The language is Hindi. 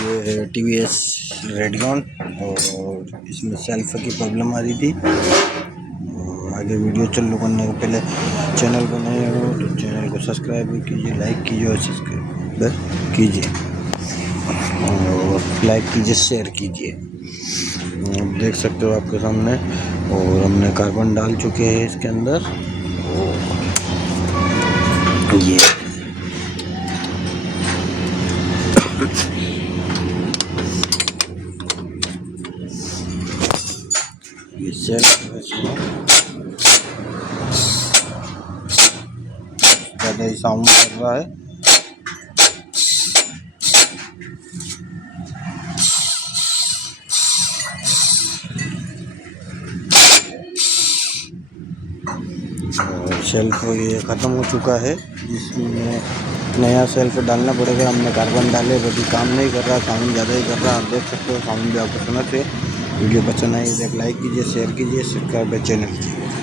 ये है TVS रेडियन और इसमें सेल्फ की प्रॉब्लम आ रही थी। आगे वीडियो चालू करने के पहले चैनल को नए हो तो चैनल को सब्सक्राइब कीजिए, लाइक कीजिए और सब्सक्राइब कीजिए और लाइक कीजिए, शेयर कीजिए। देख सकते हो आपके सामने। और हमने कार्बन डाल चुके हैं इसके अंदर। ये सेल्फ ज़्यादा ही साउंड कर रहा है। शेल्फ ये ख़त्म हो चुका है, इसमें नया शेल्फ डालना पड़ेगा। हमने कार्बन डाले बट काम नहीं कर रहा, साउंड ज़्यादा ही कर रहा। आप देख सकते हो साउंड भी आपको सुना चाहिए। वीडियो पसंद आई तो लाइक कीजिए, शेयर कीजिए, सब्सक्राइब चैनल कीजिए।